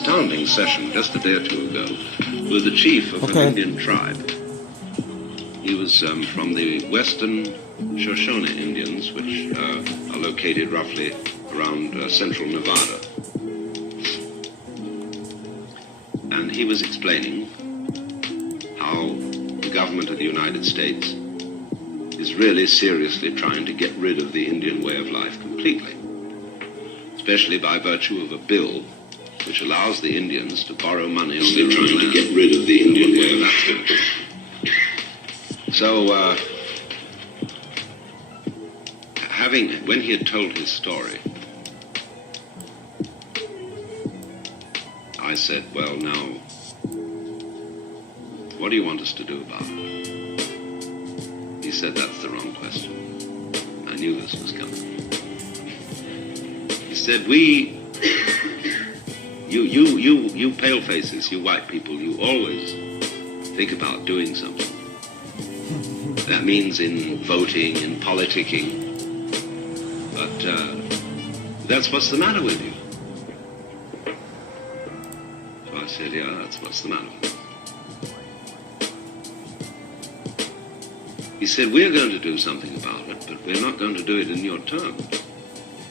Astounding session just a day or two ago with the chief of an Indian tribe. He was from the western Shoshone Indians, which are located roughly around central Nevada. And he was explaining how the government of the United States is really seriously trying to get rid of the Indian way of life completely, especially by virtue of a bill which allows the Indians to borrow money on their own land. To get rid of the Indian way of life. So, when he had told his story, I said, well, now, what do you want us to do about it? He said, that's the wrong question. I knew this was coming. He said, you pale faces, you white people, you always think about doing something. That means in voting, in politicking. But that's what's the matter with you. So I said, yeah, that's what's the matter with you. He said, we're going to do something about it, but we're not going to do it in your terms.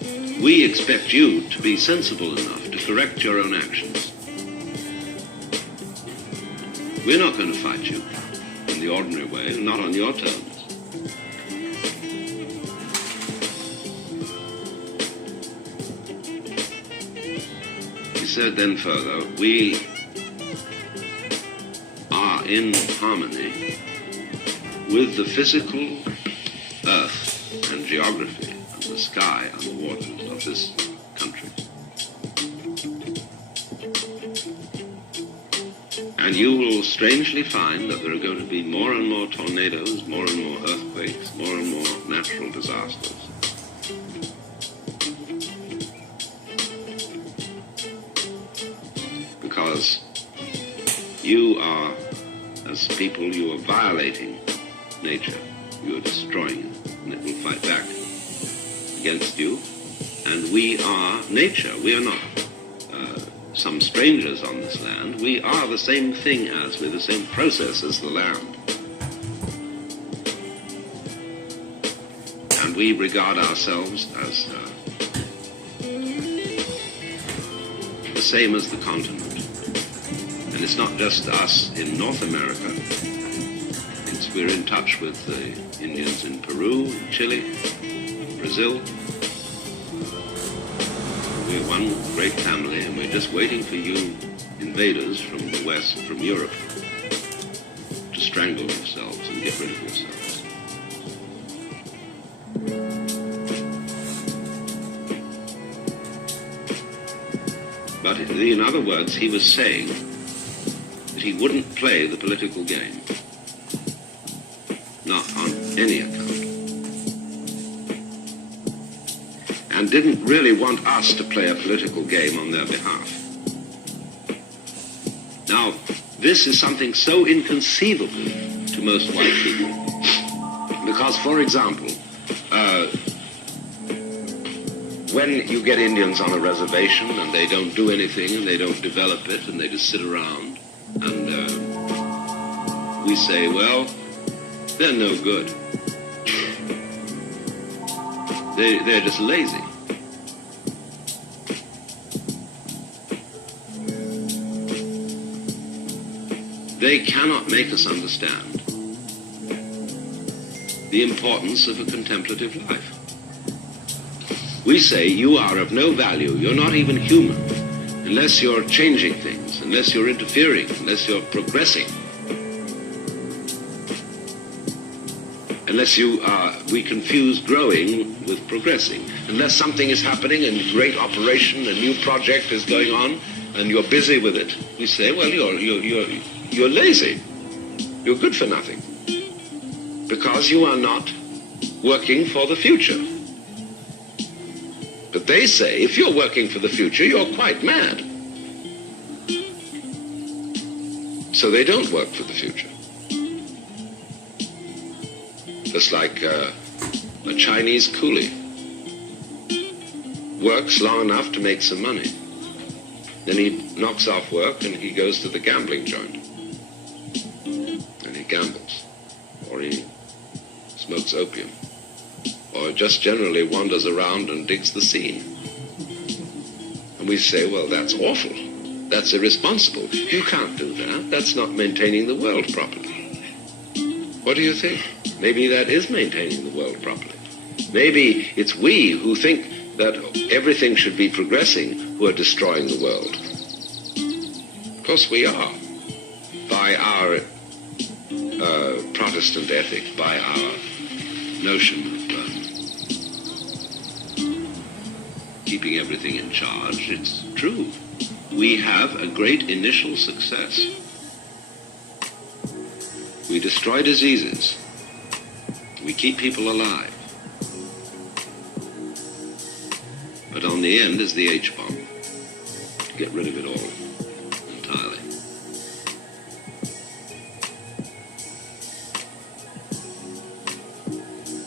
We expect you to be sensible enough to correct your own actions. We're not going to fight you in the ordinary way, not on your terms. He said then further, we are in harmony with the physical earth and geography and the sky and the waters of this country. And you will strangely find that there are going to be more and more tornadoes, more and more earthquakes, more and more natural disasters. Because you are, as people, you are violating nature. You are destroying it, and it will fight back against you. And we are nature. We are not some strangers on this land. We are the same thing as, we're the same process as the land. And we regard ourselves as the same as the continent. And it's not just us in North America. We're in touch with the Indians in Peru, Chile, Brazil. We're one great family, and we're just waiting for you invaders from the West, from Europe, to strangle yourselves and get rid of yourselves. But in other words, he was saying that he wouldn't play the political game. Not on any account. And didn't really want us to play a political game on their behalf. Now, this is something so inconceivable to most white people. Because, for example, when you get Indians on a reservation and they don't do anything and they don't develop it and they just sit around and we say, well, they're no good. They're just lazy. They cannot make us understand the importance of a contemplative life. We say you are of no value, you're not even human, unless you're changing things, unless you're interfering, unless you're progressing. Unless we confuse growing with progressing. Unless something is happening, a great operation, a new project is going on, and you're busy with it, we say, well, you're lazy. You're good for nothing. Because you are not working for the future. But they say, if you're working for the future, you're quite mad. So they don't work for the future. Just like a Chinese coolie works long enough to make some money. Then he knocks off work and he goes to the gambling joint. And he gambles. Or he smokes opium. Or just generally wanders around and digs the scene. And we say, well, that's awful. That's irresponsible. You can't do that. That's not maintaining the world properly. What do you think? Maybe that is maintaining the world properly. Maybe it's we who think that everything should be progressing who are destroying the world. Of course we are. By our Protestant ethic, by our notion of keeping everything in charge, it's true. We have a great initial success. We destroy diseases. We keep people alive. But on the end is the H-bomb. To get rid of it all entirely.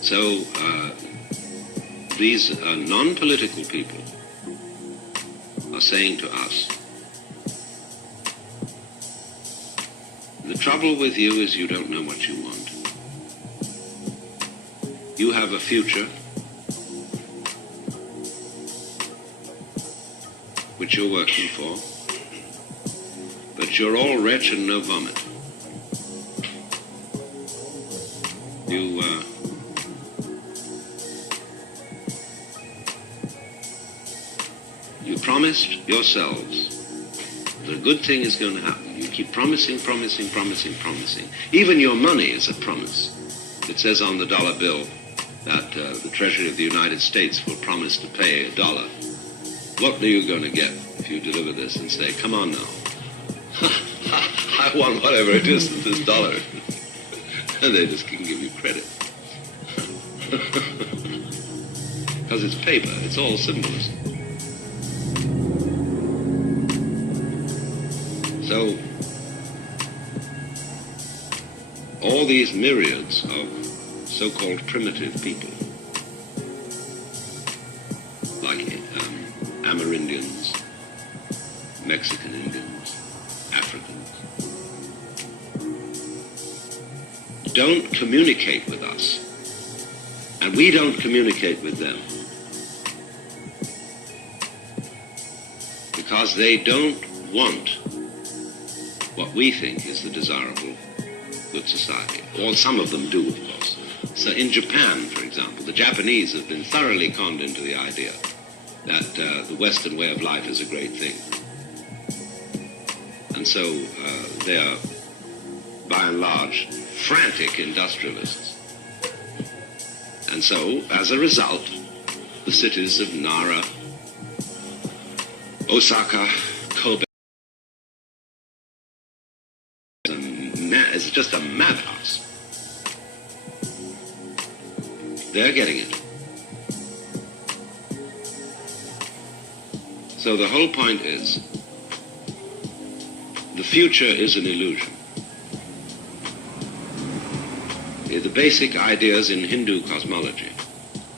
So these non-political people are saying to us, the trouble with you is you don't know what you want. You have a future which you're working for, but you're all retch and no vomit. You promised yourselves that a good thing is going to happen. You keep promising. Even your money is a promise. It says on the dollar bill that the Treasury of the United States will promise to pay $1. What are you going to get if you deliver this and say, come on now, I want whatever it is that this dollar, and they just can give you credit. Because it's paper, it's all symbolism. So, all these myriads of so-called primitive people, like Amerindians, Mexican Indians, Africans, don't communicate with us, and we don't communicate with them, because they don't want what we think is the desirable good society. Or some of them do, of course. So in Japan, for example, the Japanese have been thoroughly conned into the idea that the Western way of life is a great thing. And so they are, by and large, frantic industrialists. And so, as a result, the cities of Nara, Osaka, Kobe, it's just a madhouse. They're getting it. So the whole point is, the future is an illusion. The basic ideas in Hindu cosmology,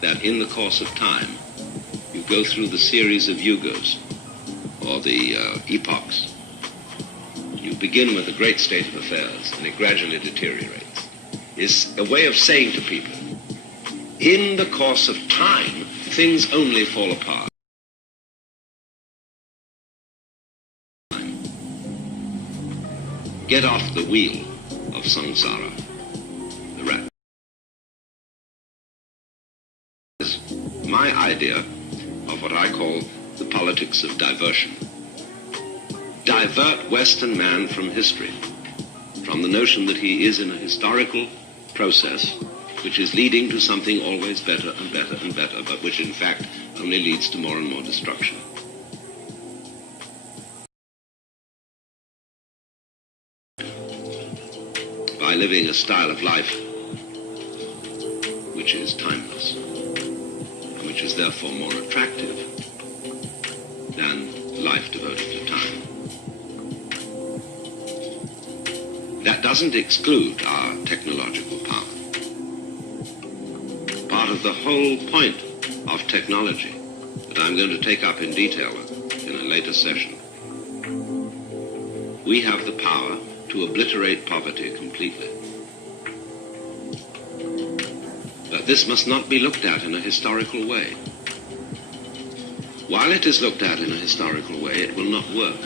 that in the course of time, you go through the series of yugas, or the epochs. You begin with a great state of affairs, and it gradually deteriorates. Is a way of saying to people, in the course of time, things only fall apart. Get off the wheel of samsara, the rat. This is my idea of what I call the politics of diversion. Divert Western man from history, from the notion that he is in a historical process which is leading to something always better and better and better, but which in fact only leads to more and more destruction. By living a style of life which is timeless, and which is therefore more attractive than life devoted to time. That doesn't exclude our technological power. Part of the whole point of technology that I'm going to take up in detail in a later session we have the power to obliterate poverty completely. But this must not be looked at in a historical way. While it is looked at in a historical way, it will not work.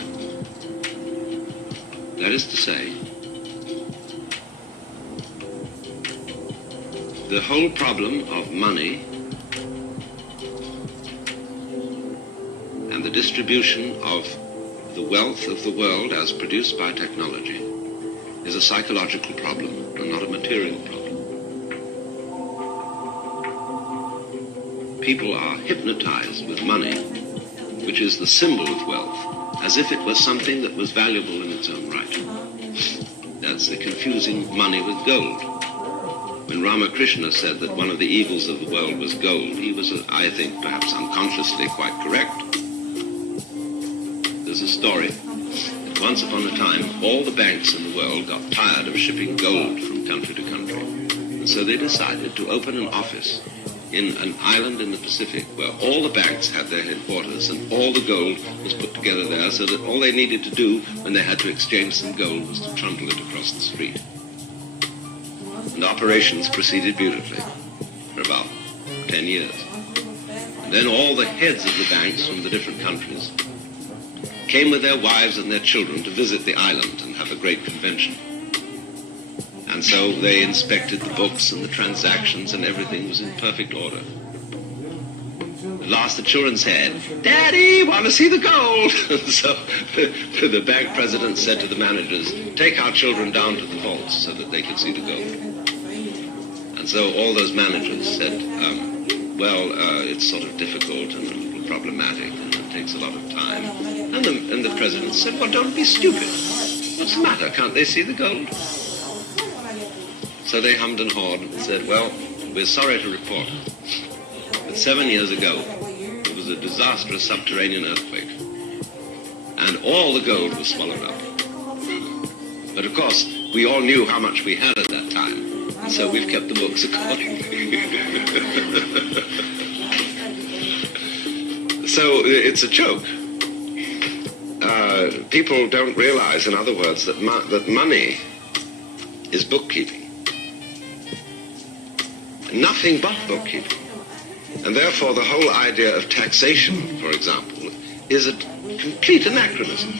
That is to say, the whole problem of money and the distribution of the wealth of the world as produced by technology is a psychological problem and not a material problem. People are hypnotized with money, which is the symbol of wealth, as if it was something that was valuable in its own right. That's the confusing money with gold. When Ramakrishna said that one of the evils of the world was gold, he was, I think, perhaps unconsciously quite correct. There's a story that once upon a time, all the banks in the world got tired of shipping gold from country to country. And so they decided to open an office in an island in the Pacific where all the banks had their headquarters and all the gold was put together there, so that all they needed to do when they had to exchange some gold was to trundle it across the street. And operations proceeded beautifully for about 10 years. And then all the heads of the banks from the different countries came with their wives and their children to visit the island and have a great convention. And so they inspected the books and the transactions, and everything was in perfect order. At last the children said, "Daddy, want to see the gold?" And so the bank president said to the managers, "Take our children down to the vaults so that they could see the gold." And so all those managers said, it's sort of difficult and a little problematic, and it takes a lot of time. And the president said, "Well, don't be stupid. What's the matter? Can't they see the gold?" So they hummed and hawed and said, "Well, we're sorry to report that 7 years ago there was a disastrous subterranean earthquake, and all the gold was swallowed up. But of course, we all knew how much we had at that time, so we've kept the books accordingly." So it's a joke. People don't realize, in other words, that money is bookkeeping. Nothing but bookkeeping. And therefore the whole idea of taxation, for example, is a complete anachronism.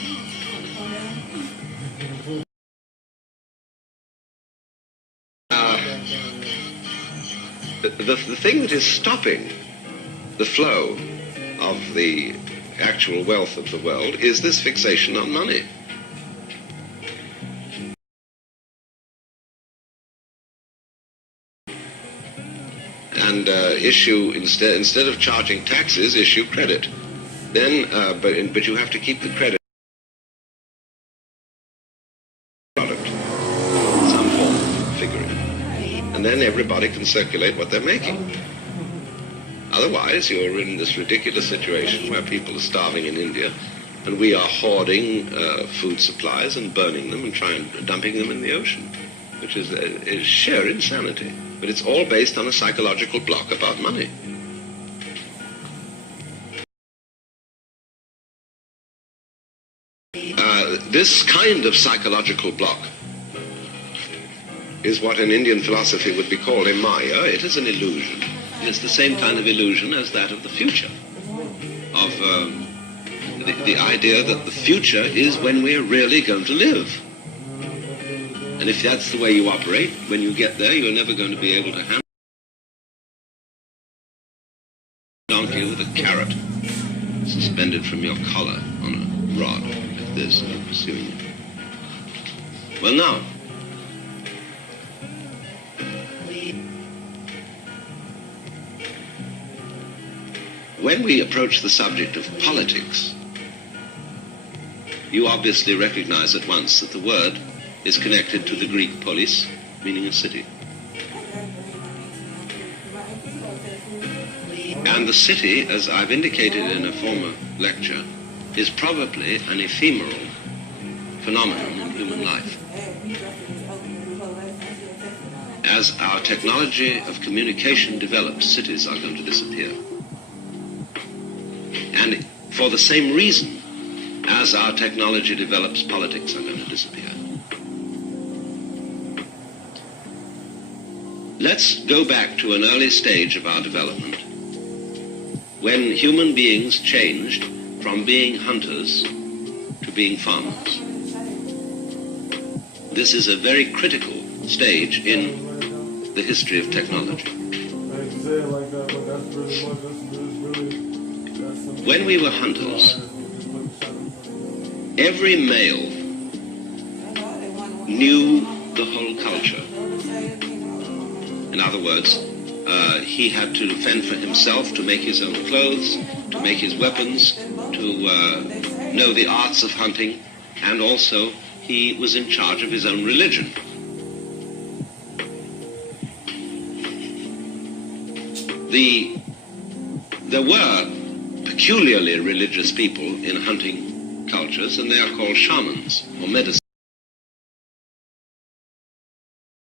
The thing that is stopping the flow of the actual wealth of the world is this fixation on money. And issue, instead of charging taxes, issue credit. Then, but you have to keep the credit product, some form of figuring. And then everybody can circulate what they're making. Otherwise, you're in this ridiculous situation where people are starving in India, and we are hoarding food supplies and burning them and dumping them in the ocean, which is sheer insanity. But it's all based on a psychological block about money. This kind of psychological block is what in Indian philosophy would be called a maya. It is an illusion. It's the same kind of illusion as that of the future, of the idea that the future is when we're really going to live. And if that's the way you operate, when you get there, you're never going to be able to handle a donkey with a carrot suspended from your collar on a rod like this, pursuing you. Well, now, when we approach the subject of politics, you obviously recognize at once that the word is connected to the Greek polis, meaning a city. And the city, as I've indicated in a former lecture, is probably an ephemeral phenomenon in human life. As our technology of communication develops, cities are going to disappear. And for the same reason As our technology develops, politics are going to disappear. Let's go back to an early stage of our development when human beings changed from being hunters to being farmers. This is a very critical stage in the history of technology. When we were hunters, every male knew the whole culture. In other words, he had to fend for himself, to make his own clothes, to make his weapons, to know the arts of hunting, and also he was in charge of his own religion. There were peculiarly religious people in hunting cultures, and they are called shamans, or medicine.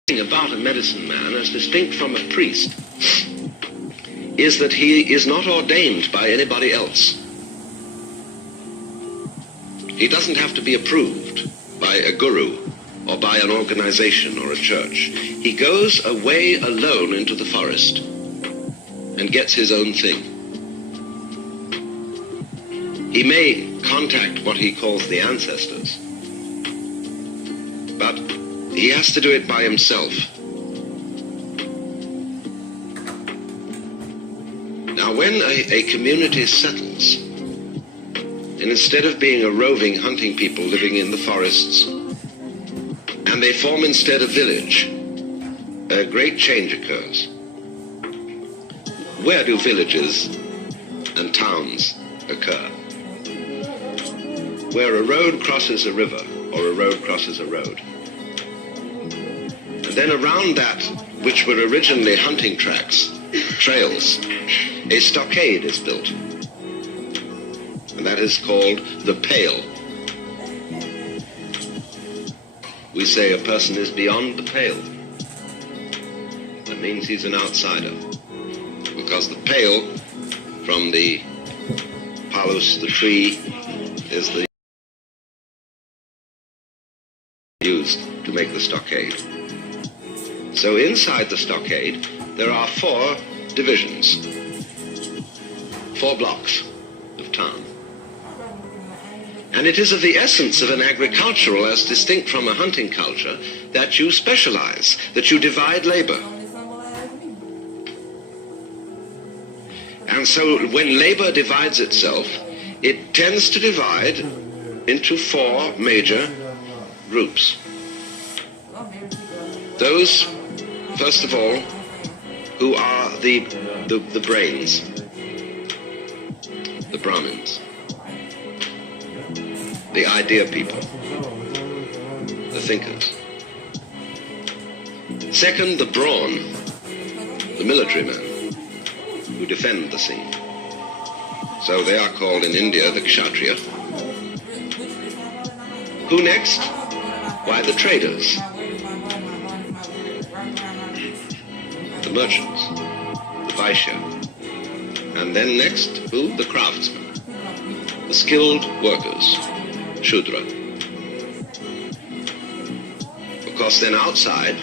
The thing about a medicine man, as distinct from a priest, is that he is not ordained by anybody else. He doesn't have to be approved by a guru or by an organization or a church. He goes away alone into the forest and gets his own thing. He may contact what he calls the ancestors, but he has to do it by himself. Now, when a community settles, and instead of being a roving hunting people living in the forests, and they form instead a village, a great change occurs. Where do villages and towns occur? Where a road crosses a river or a road crosses a road. And then around that, which were originally hunting tracks, trails, a stockade is built. And that is called the pale. We say a person is beyond the pale. That means he's an outsider. Because the pale from the palus, the tree, is the used to make the stockade. So inside the stockade, there are 4 divisions, 4 blocks of town. And it is of the essence of an agricultural, as distinct from a hunting culture, that you specialize, that you divide labor. And so when labor divides itself, it tends to divide into 4 major groups. Those, first of all, who are the brains, the Brahmins, the idea people, the thinkers. Second, the brawn, the military men, who defend the scene. So they are called in India the Kshatriya. Who next? Why, the traders, the merchants, the Vaishya. And then next, who? The craftsmen, the skilled workers, Shudra. Of course, then outside,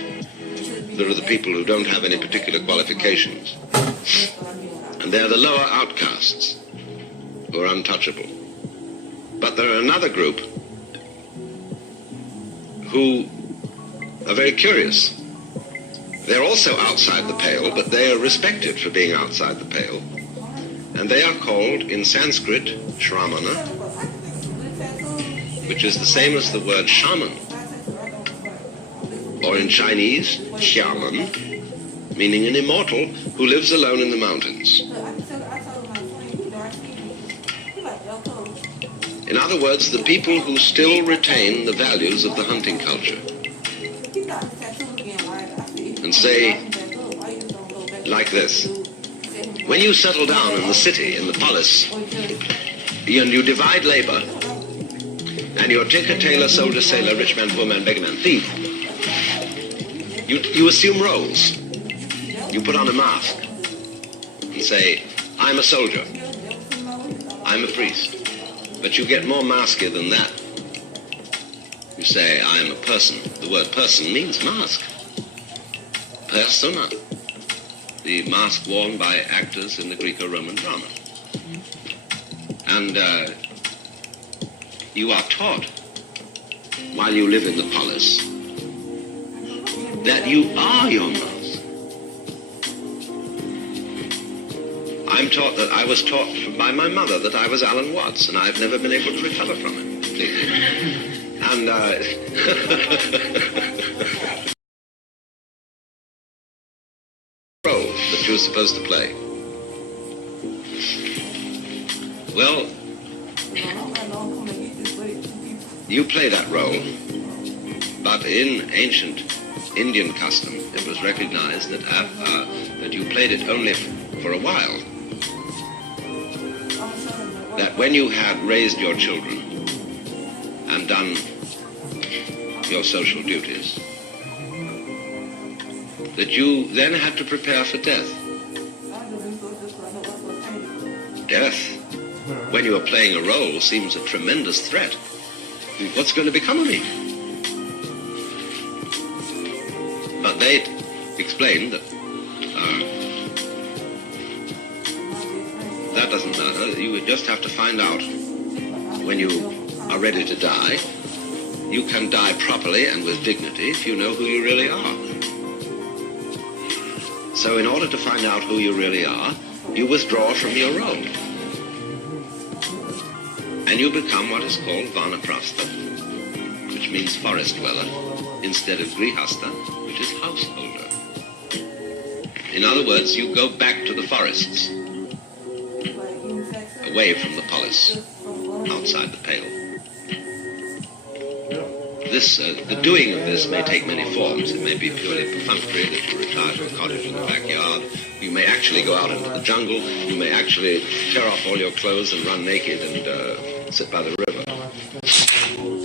there are the people who don't have any particular qualifications. And they're the lower outcasts, who are untouchable. But there are another group who are very curious. They're also outside the pale, but they are respected for being outside the pale. And they are called, in Sanskrit, Shramana, which is the same as the word shaman. Or in Chinese, Xiaolan, meaning an immortal who lives alone in the mountains. In other words, the people who still retain the values of the hunting culture. And say, like this: when you settle down in the city, in the palace, and you divide labor, and you're tinker, tailor, soldier, sailor, rich man, poor man, beggar man, thief, you assume roles. You put on a mask and say, I'm a soldier, I'm a priest, But you get more masky than that. You say, I am a person. The word person means mask. Persona. The mask worn by actors in the Greco-Roman drama. And you are taught, while you live in the polis, that you are your mask. I was taught by my mother that I was Alan Watts, and I've never been able to recover from it completely. And role that you were supposed to play. Well, you play that role, but in ancient Indian custom, it was recognized that that you played it only for a while. That when you had raised your children and done your social duties, that you then had to prepare for death. Death, when you are playing a role, seems a tremendous threat. What's going to become of me? But they explained that that doesn't matter. You just have to find out when you are ready to die. You can die properly and with dignity if you know who you really are. So in order to find out who you really are, you withdraw from your role. And you become what is called Vanaprastha, which means forest dweller, instead of Grihastha, which is householder. In other words, you go back to the forests, away from the polis, outside the pale. The doing of this may take many forms. It may be purely perfunctory, that you retire to a cottage in the backyard. You may actually go out into the jungle. You may actually tear off all your clothes and run naked and sit by the river.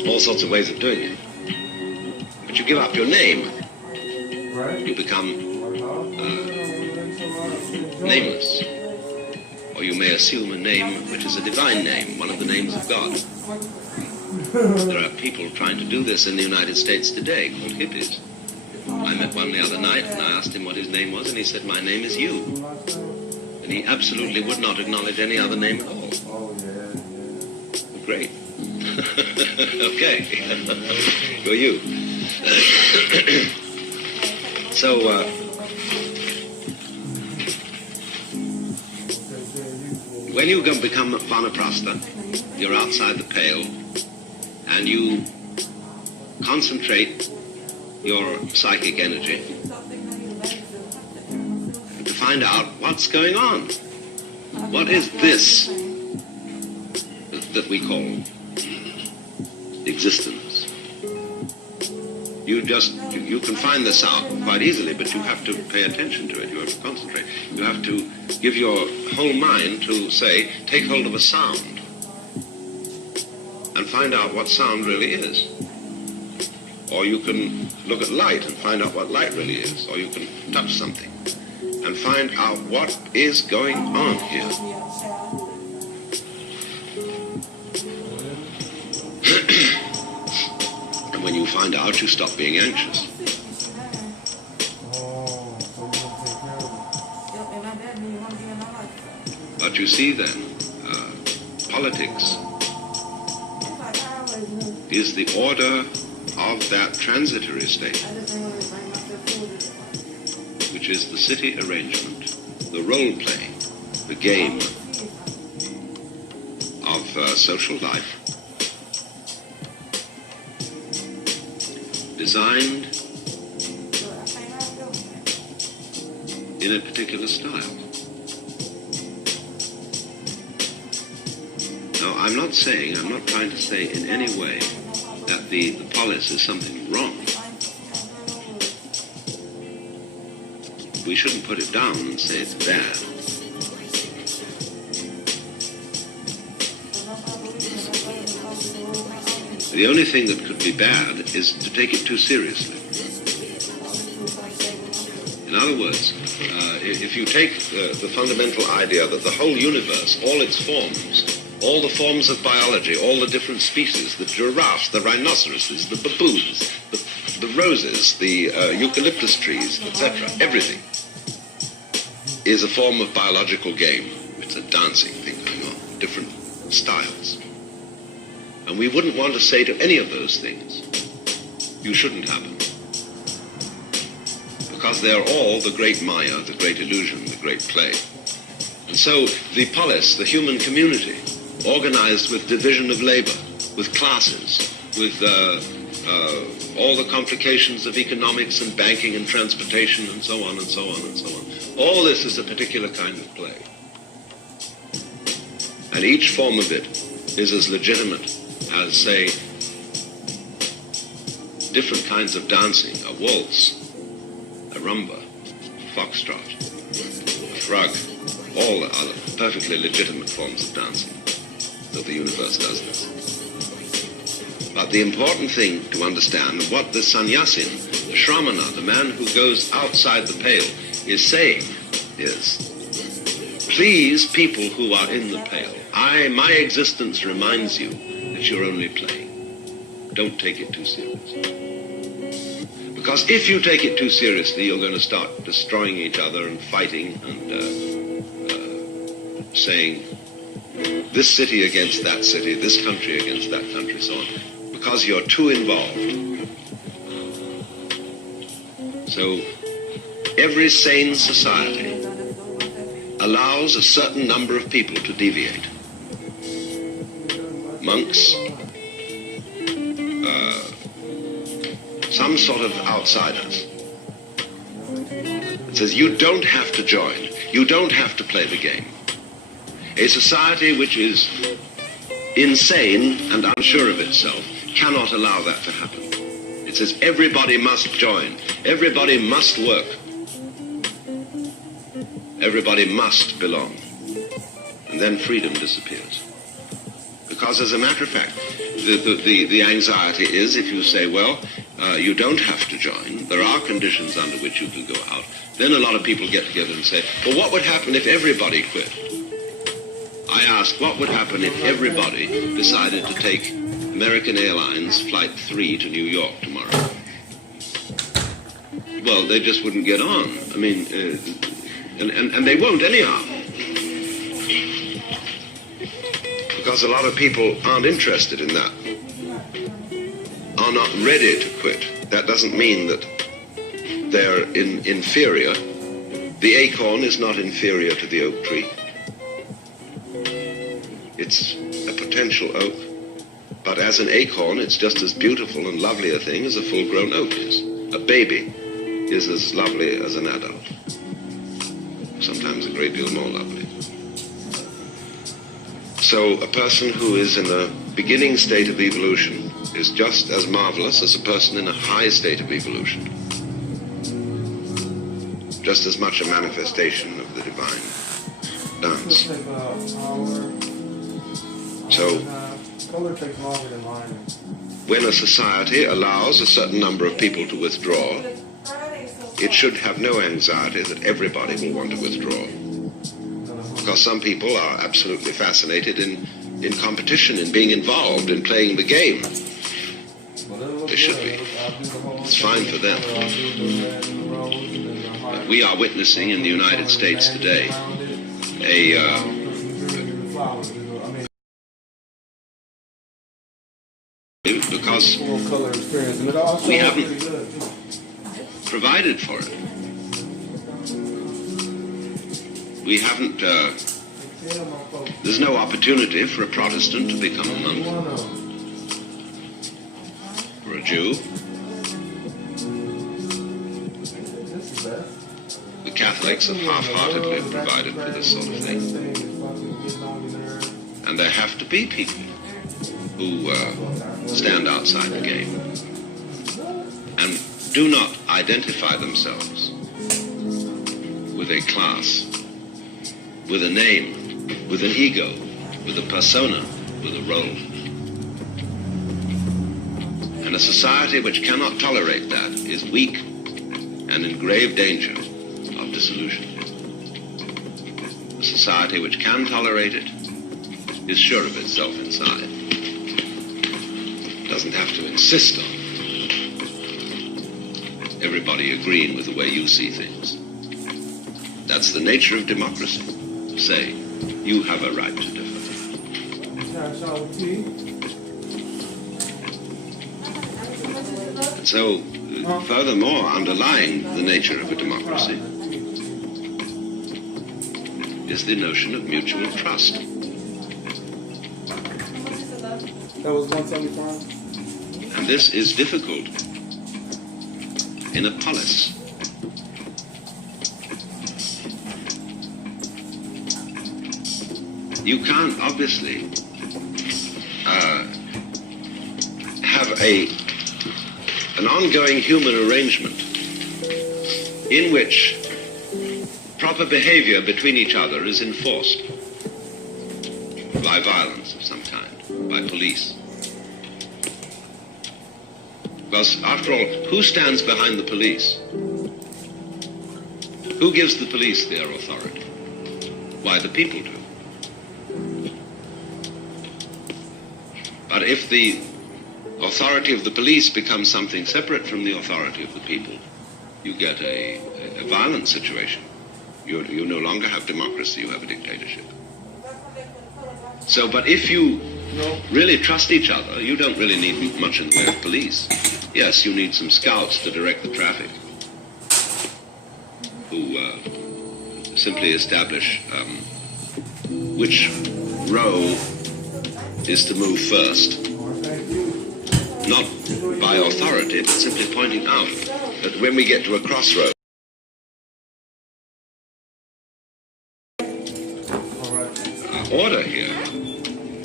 All sorts of ways of doing it. But you give up your name. You become nameless. Or you may assume a name which is a divine name, one of the names of God. There are people trying to do this in the United States today, called hippies. I met one the other night, and I asked him what his name was, and he said, my name is you. And he absolutely would not acknowledge any other name at all. Great. Okay. Who are you? So, when you become Vanaprastha, you're outside the pale, and you concentrate your psychic energy to find out what's going on. What is this that we call existence? You can find this out quite easily, but you have to pay attention to it. You have to concentrate. You have to give your whole mind to, say, take hold of a sound and find out what sound really is. Or you can look at light and find out what light really is. Or you can touch something and find out what is going on here. And when you find out, you stop being anxious. But you see then, politics is the order of that transitory state, which is the city arrangement, the role play, the game of social life, designed in a particular style. Now, I'm not trying to say in any way that the polis is something wrong. We shouldn't put it down and say it's bad. The only thing that could be bad is to take it too seriously. In other words, if you take the fundamental idea that the whole universe, all its forms, all the forms of biology, all the different species, the giraffes, the rhinoceroses, the baboons, the roses, the eucalyptus trees, etc., everything is a form of biological game. It's a dancing thing going on, different styles. And we wouldn't want to say to any of those things, you shouldn't have them. Because they're all the great Maya, the great illusion, the great play. And so the polis, the human community, organized with division of labor, with classes, with all the complications of economics and banking and transportation and so on and so on and so on. All this is a particular kind of play. And each form of it is as legitimate as, say, different kinds of dancing, a waltz, a rumba, a foxtrot, a frog, all the other perfectly legitimate forms of dancing. So the universe does this. But the important thing to understand, what the sannyasin, the shramana, the man who goes outside the pale, is saying is, please, people who are in the pale, my existence reminds you that you're only playing. Don't take it too seriously. Because if you take it too seriously, you're going to start destroying each other and fighting and saying this city against that city, this country against that country, so on. Because you're too involved. So every sane society allows a certain number of people to deviate. Monks, some sort of outsiders. It says you don't have to join. You don't have to play the game. A society which is insane and unsure of itself cannot allow that to happen. It says everybody must join. Everybody must work. Everybody must belong. And then freedom disappears. Because as a matter of fact, the anxiety is if you say, well, you don't have to join, there are conditions under which you can go out, then a lot of people get together and say, well, what would happen if everybody quit? I asked, what would happen if everybody decided to take American Airlines Flight 3 to New York tomorrow? Well, they just wouldn't get on. I mean, and they won't anyhow. Because a lot of people aren't interested in that, are not ready to quit. That doesn't mean that they're inferior. The acorn is not inferior to the oak tree. It's a potential oak, but as an acorn, it's just as beautiful and lovely a thing as a full-grown oak is. A baby is as lovely as an adult, sometimes a great deal more lovely. So a person who is in a beginning state of evolution is just as marvelous as a person in a high state of evolution. Just as much a manifestation of the divine dance. So, when a society allows a certain number of people to withdraw, it should have no anxiety that everybody will want to withdraw. Because some people are absolutely fascinated in competition, in being involved, in playing the game. They should be. It's fine for them. But we are witnessing in the United States today because we haven't provided for it. We haven't, there's no opportunity for a Protestant to become a monk, or a Jew. The Catholics have half-heartedly provided for this sort of thing. And there have to be people who stand outside the game and do not identify themselves with a class, with a name, with an ego, with a persona, with a role. And a society which cannot tolerate that is weak and in grave danger of dissolution. A society which can tolerate it is sure of itself inside. It doesn't have to insist on everybody agreeing with the way you see things. That's the nature of democracy. Say, you have a right to differ. And so, furthermore, underlying the nature of a democracy is the notion of mutual trust. That was 175. And this is difficult in a polis. You can't obviously have an ongoing human arrangement in which proper behavior between each other is enforced by violence of some kind, by police. Because, after all, who stands behind the police? Who gives the police their authority? Why, the people do. But if the authority of the police becomes something separate from the authority of the people, you get a violent situation. You no longer have democracy, you have a dictatorship. So, but if you really trust each other, you don't really need much in the way of police. Yes, you need some scouts to direct the traffic, who simply establish which row is to move first. Not by authority, but simply pointing out that when we get to a crossroad, order here,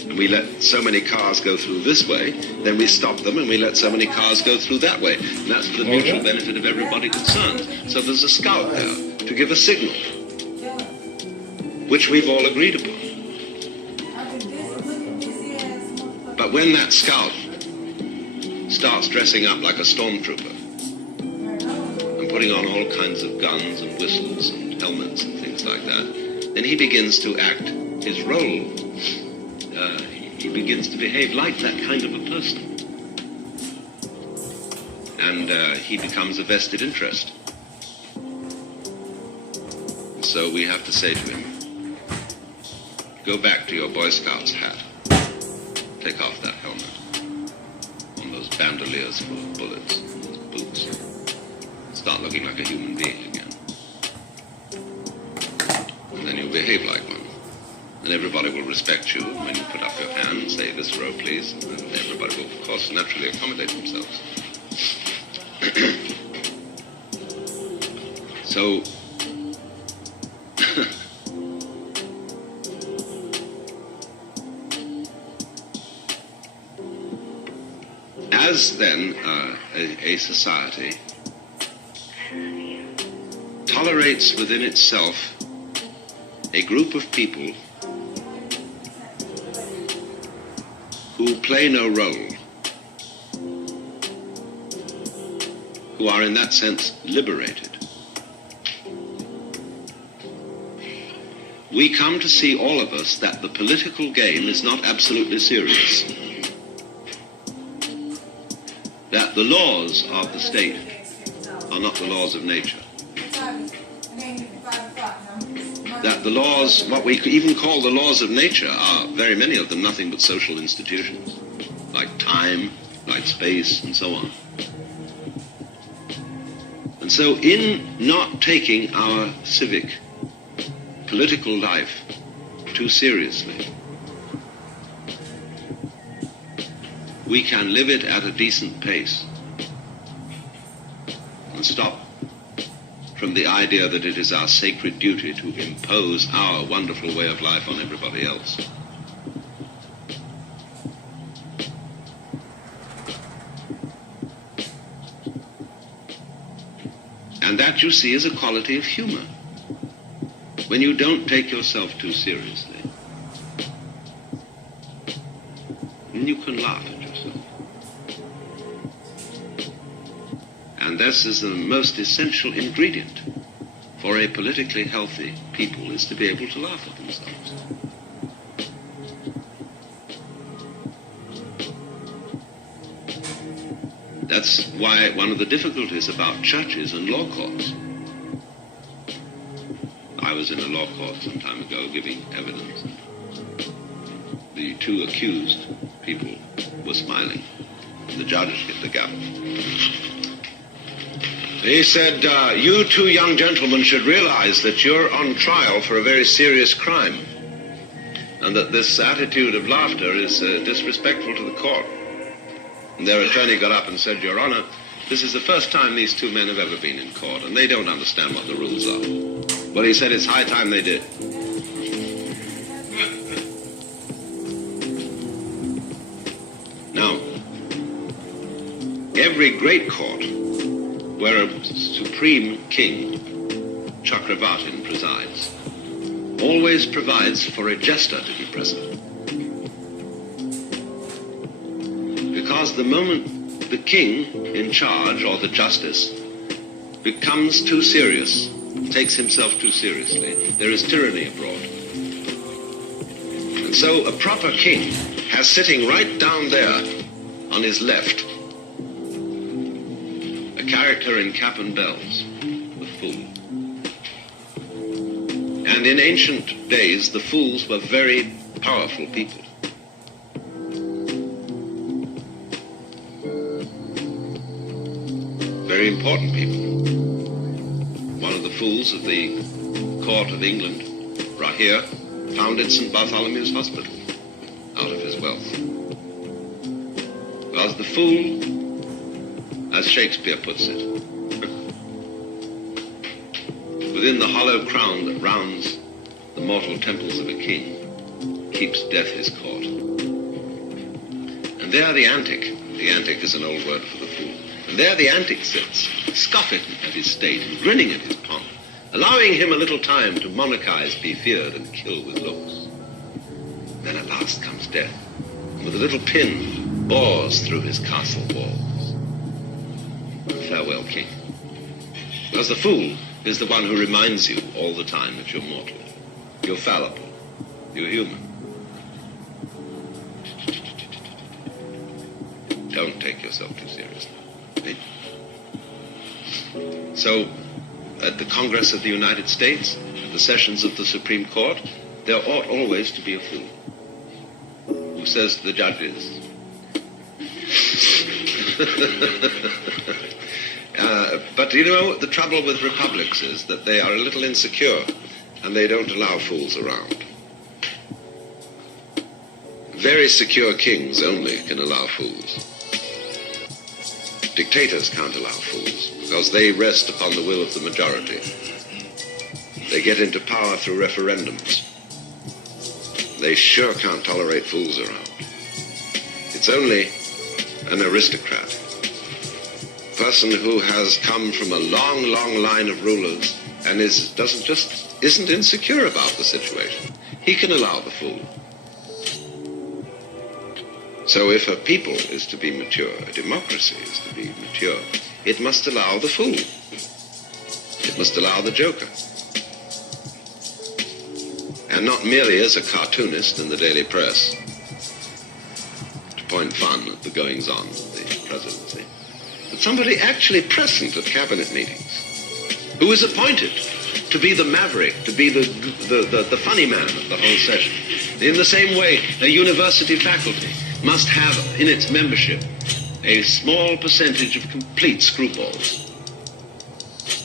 and we let so many cars go through this way, then we stop them and we let so many cars go through that way. And that's for the mutual benefit of everybody concerned. So there's a scout there to give a signal, which we've all agreed upon. But when that scout starts dressing up like a stormtrooper and putting on all kinds of guns and whistles and helmets and things like that, then he begins to act his role. He begins to behave like that kind of a person. And he becomes a vested interest. So we have to say to him, go back to your Boy Scout's hat. Take off that helmet. On those bandoliers full of bullets, and those boots. Start looking like a human being again. And then you'll behave like one. And everybody will respect you when you put up your hand and say, this row, please. And everybody will, of course, naturally accommodate themselves. So, as then a society tolerates within itself a group of people who play no role, who are in that sense liberated, we come to see, all of us, that the political game is not absolutely serious. That the laws of the state are not the laws of nature. That the laws, what we even call the laws of nature, are, very many of them, nothing but social institutions, like time, like space, and so on. And so in not taking our civic, political life too seriously, we can live it at a decent pace and stop from the idea that it is our sacred duty to impose our wonderful way of life on everybody else. And that, you see, is a quality of humor. When you don't take yourself too seriously, then you can laugh at yourself. And this is the most essential ingredient for a politically healthy people, is to be able to laugh at themselves. That's why one of the difficulties about churches and law courts. I was in a law court some time ago giving evidence. The two accused people were smiling. The judge hit the gavel. He said, you two young gentlemen should realize that you're on trial for a very serious crime, and that this attitude of laughter is disrespectful to the court. And their attorney got up and said, Your Honor, this is the first time these two men have ever been in court, and they don't understand what the rules are. Well, he said it's high time they did. Now, every great court where a supreme king, Chakravartin, presides, always provides for a jester to be present. Because the moment the king in charge, or the justice, becomes too serious, takes himself too seriously, there is tyranny abroad. And so a proper king has sitting right down there on his left a character in cap and bells, the fool. And in ancient days, the fools were very powerful people. Very important people. One of the fools of the court of England, Rahir, founded St. Bartholomew's Hospital out of his wealth. Because the fool, as Shakespeare puts it, within the hollow crown that rounds the mortal temples of a king, keeps death his court. And there the antic is an old word for the fool, and there the antic sits, scoffing at his state and grinning at his pomp, allowing him a little time to monarchize, be feared, and kill with looks. Then at last comes death, and with a little pin bores through his castle walls. Farewell, king. Because the fool is the one who reminds you all the time that you're mortal, you're fallible, you're human. Don't take yourself too seriously. So, at the Congress of the United States, at the sessions of the Supreme Court, there ought always to be a fool who says to the judges, but you know, the trouble with republics is that they are a little insecure and they don't allow fools around. Very secure kings only can allow fools. Dictators can't allow fools because they rest upon the will of the majority. They get into power through referendums. They sure can't tolerate fools around. It's only an aristocrat, a person who has come from a long, long line of rulers and isn't insecure about the situation. He can allow the fool. So if a people is to be mature, a democracy is to be mature, it must allow the fool. It must allow the joker. And not merely as a cartoonist in the daily press to point fun at the goings-on of the presidency, but somebody actually present at cabinet meetings, who is appointed to be the maverick, to be the funny man of the whole session. In the same way, a university faculty must have in its membership a small percentage of complete screwballs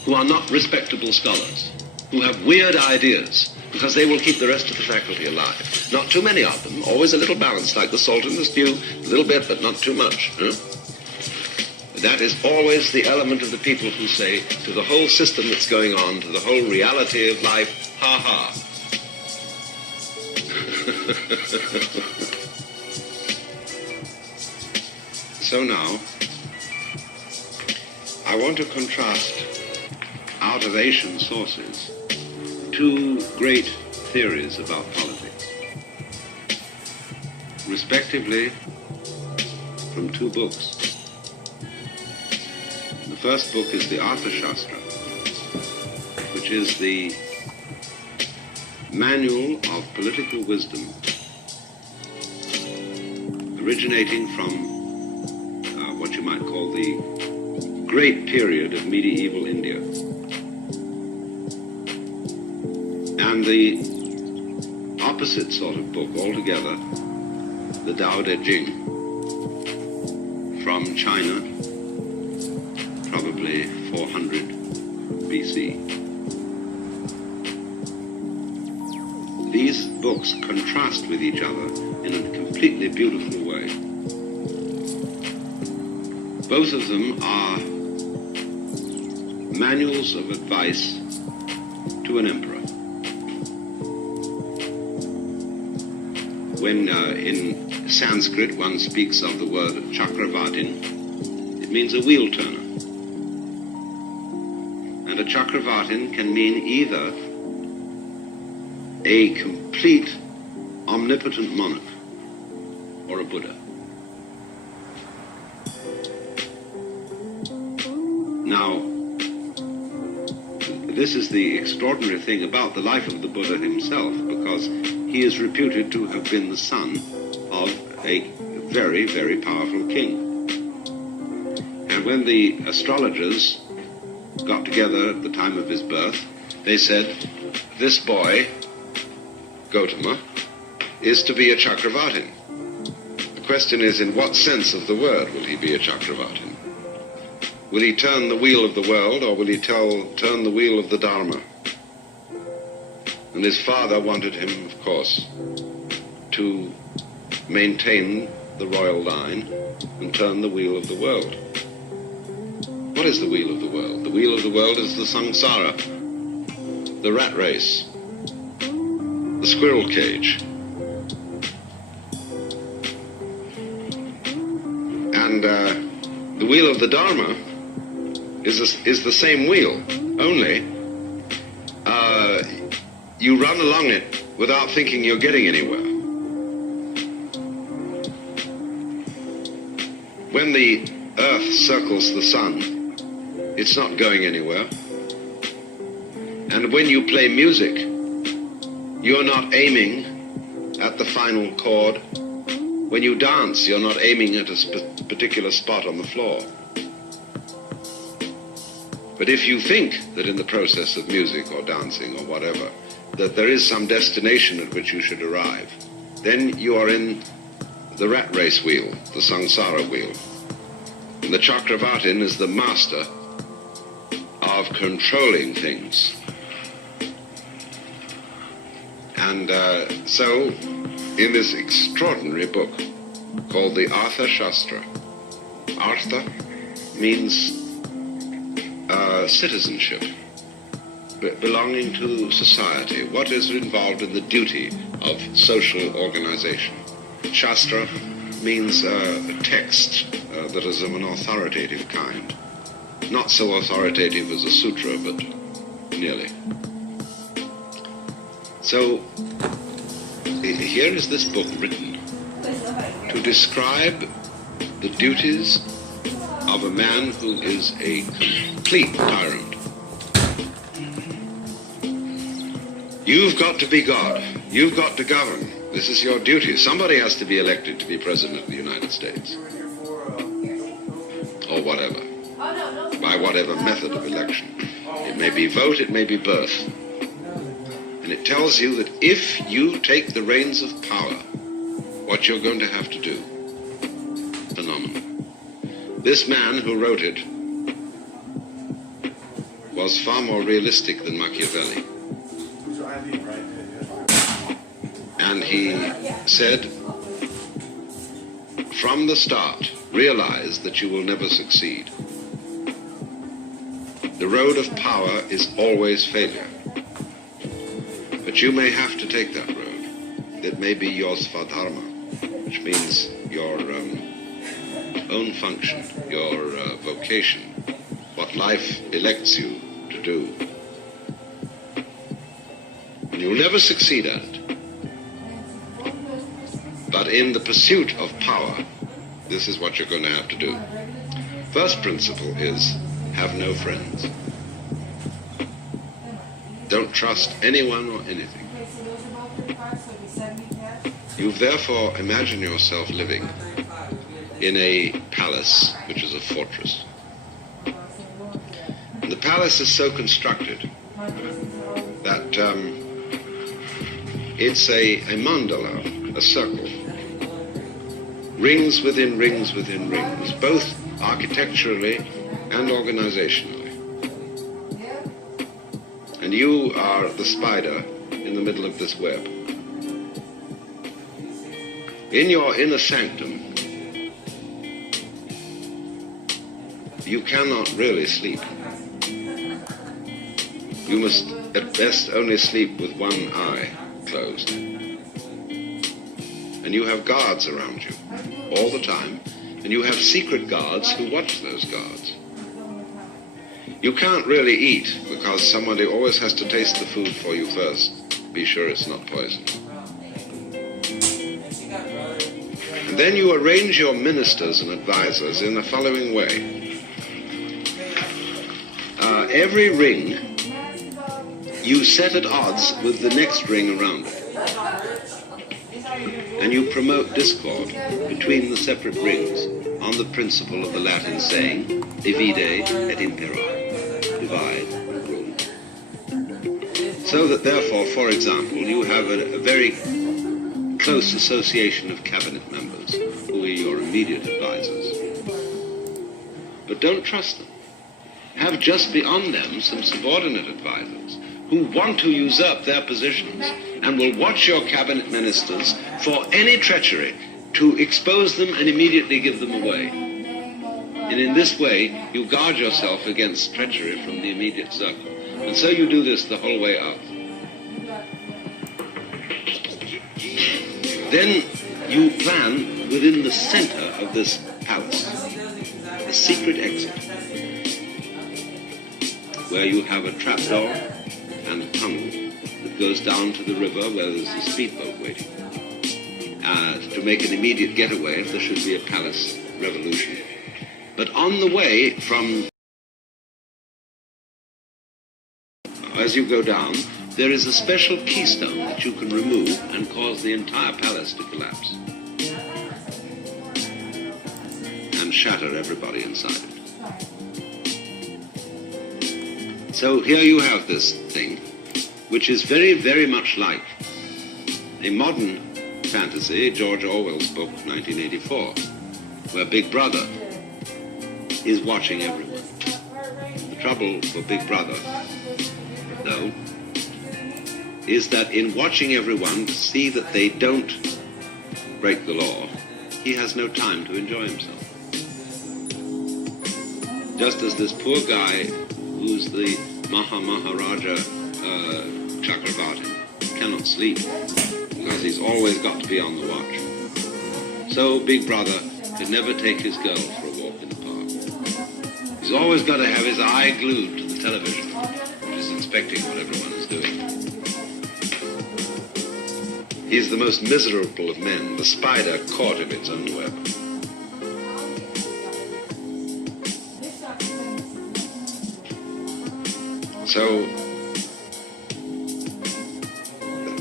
who are not respectable scholars, who have weird ideas, because they will keep the rest of the faculty alive. Not too many of them, always a little balanced, like the salt in the stew, a little bit, but not too much. That is always the element of the people who say to the whole system that's going on, to the whole reality of life, ha ha. So now, I want to contrast out of Asian sources two great theories about politics, respectively from two books. The first book is the Arthashastra, which is the manual of political wisdom originating from what you might call the great period of medieval India. And the opposite sort of book altogether, the Tao Te Ching, from China, probably 400 BC. These books contrast with each other in a completely beautiful way. Both of them are manuals of advice to an emperor. When in Sanskrit one speaks of the word Chakravartin, it means a wheel turner. And a Chakravartin can mean either a complete omnipotent monarch or a Buddha. Now, this is the extraordinary thing about the life of the Buddha himself, because he is reputed to have been the son of a very, very powerful king. And when the astrologers got together at the time of his birth, they said, this boy, Gautama, is to be a Chakravartin. The question is, in what sense of the word will he be a Chakravartin? Will he turn the wheel of the world, or will he turn the wheel of the Dharma? And his father wanted him, of course, to maintain the royal line and turn the wheel of the world. What is the wheel of the world? The wheel of the world is the samsara, the rat race, the squirrel cage. And the wheel of the Dharma is the same wheel, only you run along it without thinking you're getting anywhere. When the Earth circles the sun, it's not going anywhere. And when you play music, you're not aiming at the final chord. When you dance, you're not aiming at a particular spot on the floor. But if you think that in the process of music or dancing or whatever, that there is some destination at which you should arrive, then you are in the rat race wheel, the samsara wheel. And the Chakravartin is the master of controlling things. And so, in this extraordinary book called the Artha Shastra, Artha means citizenship, belonging to society, what is involved in the duty of social organization. Shastra means a text that is of an authoritative kind. Not so authoritative as a sutra, but nearly. So, here is this book written to describe the duties of a man who is a complete tyrant. You've got to be God. You've got to govern. This is your duty. Somebody has to be elected to be President of the United States. Or whatever. By whatever method of election. It may be vote, it may be birth. And it tells you that if you take the reins of power, what you're going to have to do. Phenomenal. This man who wrote it was far more realistic than Machiavelli. And he said, from the start, realize that you will never succeed. The road of power is always failure. But you may have to take that road. It may be your svadharma, which means your own function, your vocation, what life elects you to do. And you'll never succeed at it. But in the pursuit of power, this is what you're going to have to do. First principle is have no friends. Don't trust anyone or anything. You therefore imagine yourself living in a palace which is a fortress. And the palace is so constructed that it's a mandala, a circle. Rings within rings within rings, both architecturally and organizationally. And you are the spider in the middle of this web. In your inner sanctum, you cannot really sleep. You must at best only sleep with one eye closed. And you have guards around you all the time, and you have secret guards who watch those guards. You can't really eat because somebody always has to taste the food for you first. Be sure it's not poison. And then you arrange your ministers and advisors in the following way. Every ring you set at odds with the next ring around it. And you promote discord between the separate rings on the principle of the Latin saying, divide et impera, divide and rule. So that therefore, for example, you have a very close association of cabinet members who are your immediate advisors. But don't trust them. Have just beyond them some subordinate advisors who want to usurp their positions and will watch your cabinet ministers for any treachery to expose them and immediately give them away. And in this way, you guard yourself against treachery from the immediate circle. And so you do this the whole way out. Then you plan within the center of this palace a secret exit where you have a trapdoor and a tunnel that goes down to the river where there's a speedboat waiting to make an immediate getaway if there should be a palace revolution. But on the way from, as you go down, there is a special keystone that you can remove and cause the entire palace to collapse and shatter everybody inside it. So here you have this thing, which is very, very much like a modern fantasy, George Orwell's book, 1984, where Big Brother is watching everyone. The trouble for Big Brother, though, is that in watching everyone to see that they don't break the law, he has no time to enjoy himself. Just as this poor guy who's the Maharaja Chakravartin cannot sleep because he's always got to be on the watch. So Big Brother could never take his girl for a walk in the park. He's always got to have his eye glued to the television, which is inspecting what everyone is doing. He's the most miserable of men, the spider caught in its own web. So,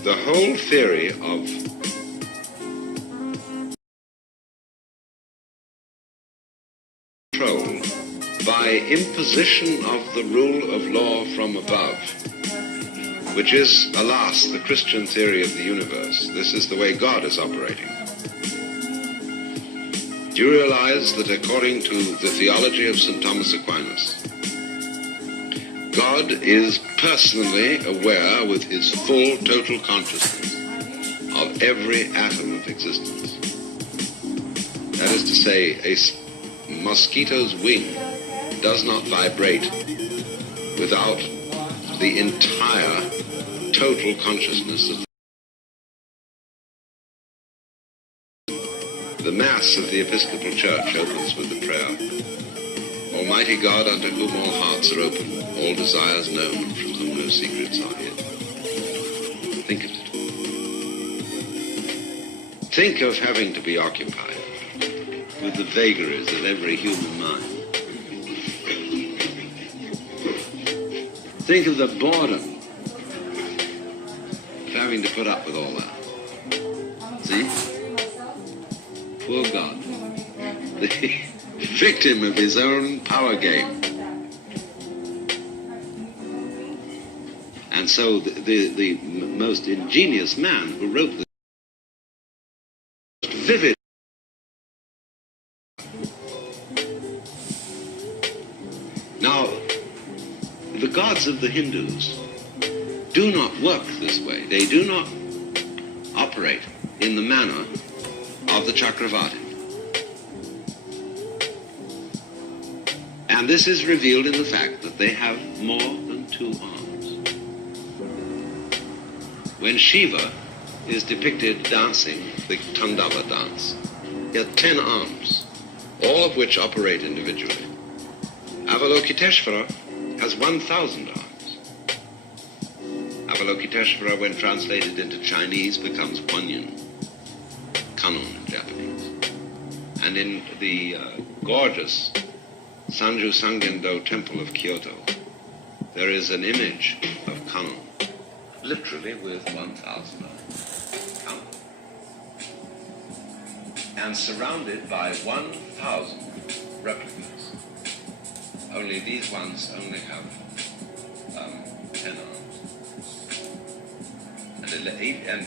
the whole theory of control by imposition of the rule of law from above, which is, alas, the Christian theory of the universe. This is the way God is operating. Do you realize that according to the theology of St. Thomas Aquinas, God is personally aware with his full total consciousness of every atom of existence. That is to say, a mosquito's wing does not vibrate without the entire total consciousness of the Mass of the Episcopal Church opens with the prayer, Almighty God, unto whom all hearts are open, all desires known, from whom no secrets are hid. Think of it. Think of having to be occupied with the vagaries of every human mind. Think of the boredom of having to put up with all that. See? Poor God. The victim of his own power game. And so the most ingenious man who wrote the vivid now, the gods of the Hindus do not work this way. They do not operate in the manner of the Chakravartin. And this is revealed in the fact that they have more than 2 arms. When Shiva is depicted dancing the Tandava dance, he has 10 arms, all of which operate individually. Avalokiteshvara has 1,000 arms. Avalokiteshvara, when translated into Chinese, becomes Guanyin, Kannon in Japanese. And in the gorgeous Sanju Sangendo Temple of Kyoto, there is an image of Kannon, literally with 1,000 arms. Kannon. And surrounded by 1,000 replicas. Only these ones only have 10 arms. And